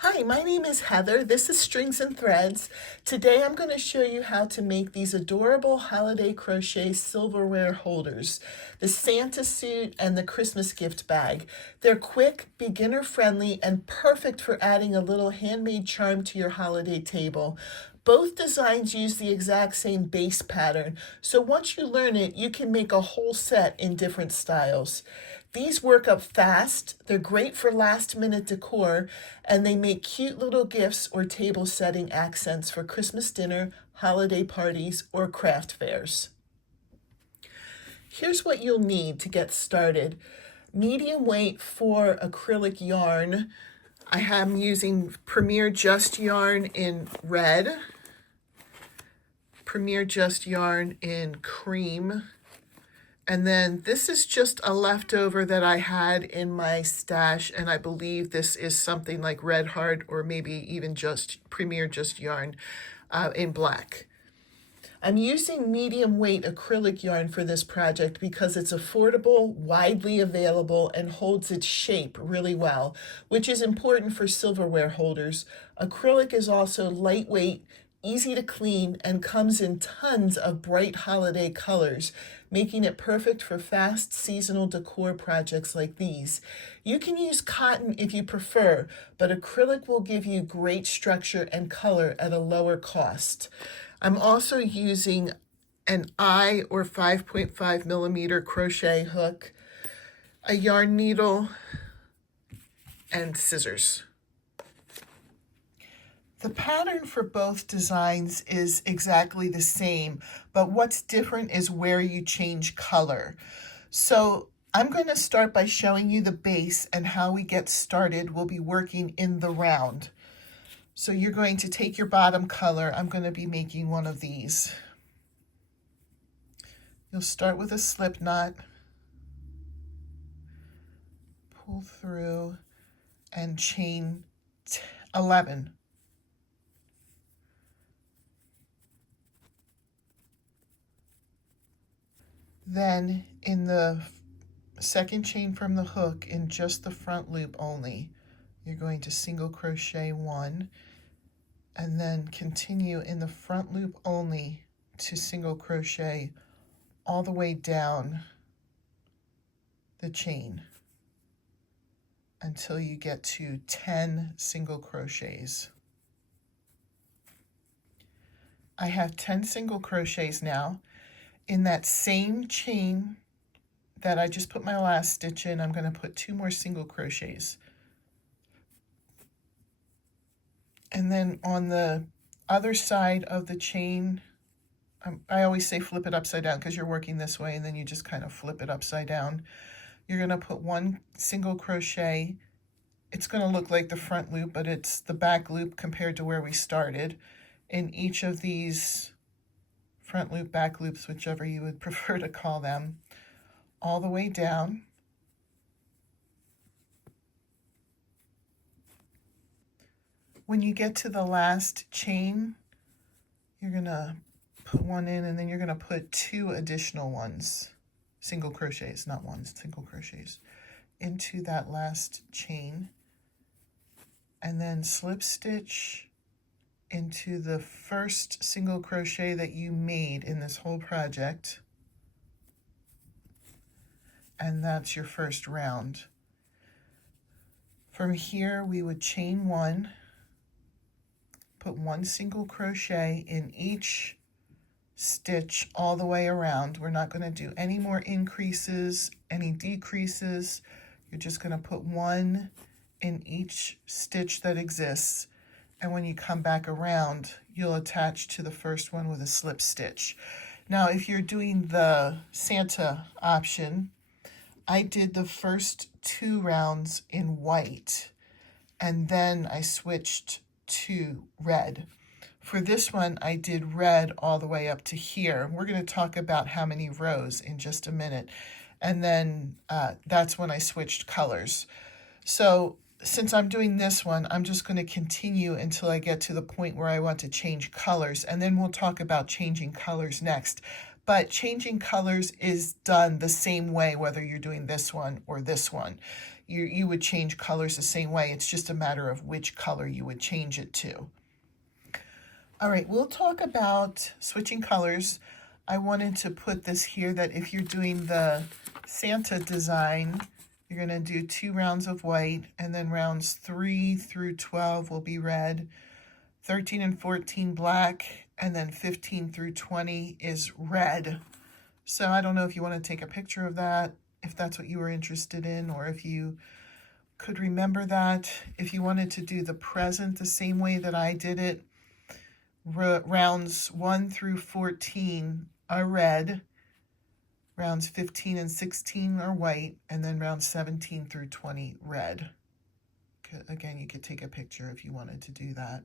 Hi, my name is Heather. This is Strings and Threads. Today I'm going to show you how to make these adorable holiday crochet silverware holders, the Santa suit and the Christmas gift bag. They're quick, beginner friendly, and perfect for adding a little handmade charm to your holiday table. Both designs use the exact same base pattern, so once you learn it, you can make a whole set in different styles. These work up fast, they're great for last-minute decor, and they make cute little gifts or table setting accents for Christmas dinner, holiday parties, or craft fairs. Here's what you'll need to get started. Medium weight for acrylic yarn. I am using Premier Just Yarn in red, Premier Just Yarn in cream, and then this is just a leftover that I had in my stash, and I believe this is something like Red Heart or maybe even just Premier Just Yarn in black. I'm using medium weight acrylic yarn for this project because it's affordable, widely available, and holds its shape really well, which is important for silverware holders. Acrylic is also lightweight, easy to clean, and comes in tons of bright holiday colors, making it perfect for fast seasonal decor projects like these. You can use cotton if you prefer, but acrylic will give you great structure and color at a lower cost. I'm also using an eye or 5.5 millimeter crochet hook, a yarn needle, and scissors. The pattern for both designs is exactly the same, but what's different is where you change color. So I'm going to start by showing you the base and how we get started. We'll be working in the round. So you're going to take your bottom color. I'm going to be making one of these. You'll start with a slip knot, pull through, and chain 11. Then in the second chain from the hook, in just the front loop only, you're going to single crochet 1 and then continue in the front loop only to single crochet all the way down the chain until you get to 10 single crochets. I have 10 single crochets now. In that same chain that I just put my last stitch in, I'm going to put 2 more single crochets. And then on the other side of the chain, I always say flip it upside down because you're working this way, and then you just kind of flip it upside down. You're going to put 1 single crochet. It's going to look like the front loop, but it's the back loop compared to where we started. In each of these front loop, back loops, whichever you would prefer to call them, all the way down. When you get to the last chain, you're going to put 1 in, and then you're going to put 2 additional ones, single crochets, not ones, single crochets, into that last chain, and then slip stitch into the first single crochet that you made in this whole project, and that's your first round. From here we would chain 1, put 1 single crochet in each stitch all the way around. We're not going to do any more increases, any decreases. You're just going to put 1 in each stitch that exists, and when you come back around, you'll attach to the first one with a slip stitch. Now, if you're doing the Santa option, I did the first 2 rounds in white, and then I switched to red. For this one, I did red all the way up to here. We're going to talk about how many rows in just a minute. And then that's when I switched colors. So since I'm doing this one, I'm just going to continue until I get to the point where I want to change colors, and then we'll talk about changing colors next. But changing colors is done the same way whether you're doing this one or this one. you would change colors the same way. It's just a matter of which color you would change it to. All right, we'll talk about switching colors. I wanted to put this here that if you're doing the Santa design, you're going to do 2 rounds of white, and then rounds 3 through 12 will be red, 13 and 14 black, and then 15 through 20 is red. So I don't know if you want to take a picture of that, if that's what you were interested in, or if you could remember that. If you wanted to do the present the same way that I did it, rounds 1 through 14 are red, rounds 15 and 16 are white, and then rounds 17 through 20 red. Again, you could take a picture if you wanted to do that.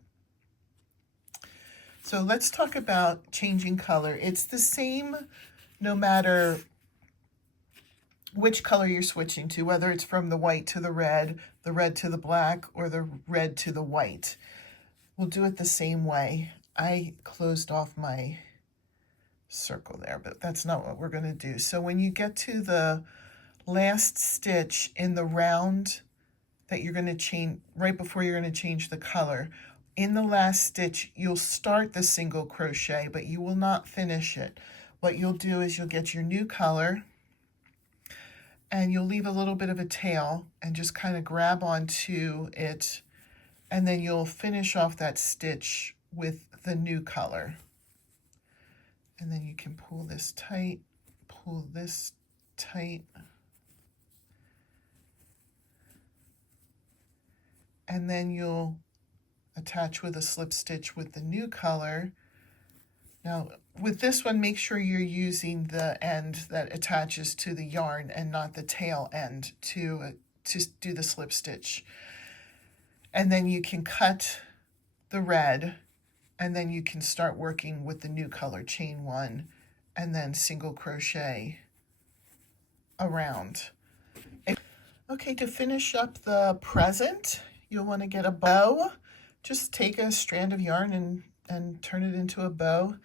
So let's talk about changing color. It's the same no matter which color you're switching to, whether it's from the white to the red to the black, or the red to the white. We'll do it the same way. I closed off my circle there, but that's not what we're going to do. So when you get to the last stitch in the round that you're going to change, right before you're going to change the color, in the last stitch, you'll start the single crochet, but you will not finish it. What you'll do is you'll get your new color, and you'll leave a little bit of a tail and just kind of grab onto it, and then you'll finish off that stitch with the new color. And then you can pull this tight, pull this tight, and then you'll attach with a slip stitch with the new color. Now with this one, make sure you're using the end that attaches to the yarn and not the tail end to do the slip stitch. And then you can cut the red, and then you can start working with the new color, chain 1, and then single crochet around. Okay, to finish up the present, you'll want to get a bow. Just take a strand of yarn and turn it into a bow.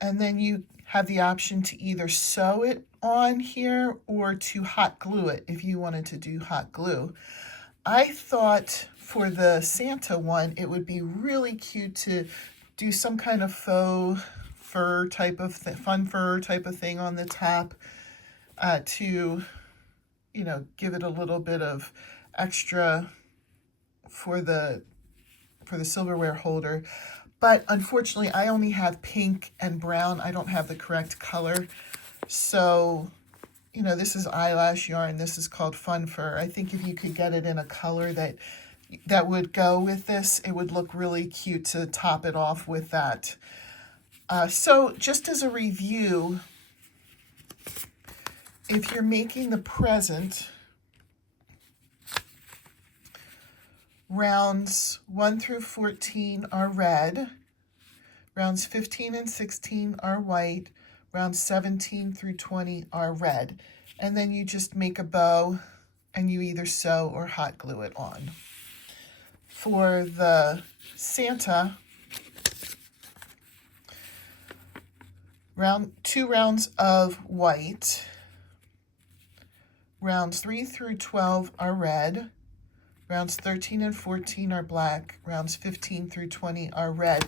And then you have the option to either sew it on here or to hot glue it if you wanted to do hot glue. I thought for the Santa one, it would be really cute to do some kind of faux fur type of fun fur type of thing on the top to, you know, give it a little bit of extra for the silverware holder. But unfortunately, I only have pink and brown. I don't have the correct color. So, you know, this is eyelash yarn. This is called fun fur. I think if you could get it in a color that would go with this, it would look really cute to top it off with that. So just as a review, if you're making the present, rounds 1 through 14 are red, rounds 15 and 16 are white, rounds 17 through 20 are red. And then you just make a bow and you either sew or hot glue it on. For the Santa, 2 rounds of white, rounds 3 through 12 are red, rounds 13 and 14 are black, rounds 15 through 20 are red.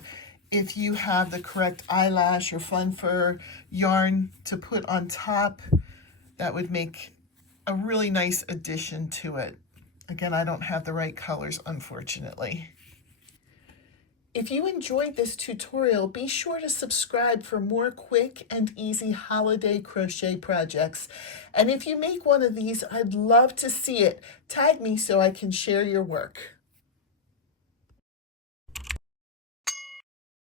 If you have the correct eyelash or fun fur yarn to put on top, that would make a really nice addition to it. Again, I don't have the right colors, unfortunately. If you enjoyed this tutorial, be sure to subscribe for more quick and easy holiday crochet projects. And if you make one of these, I'd love to see it. Tag me so I can share your work.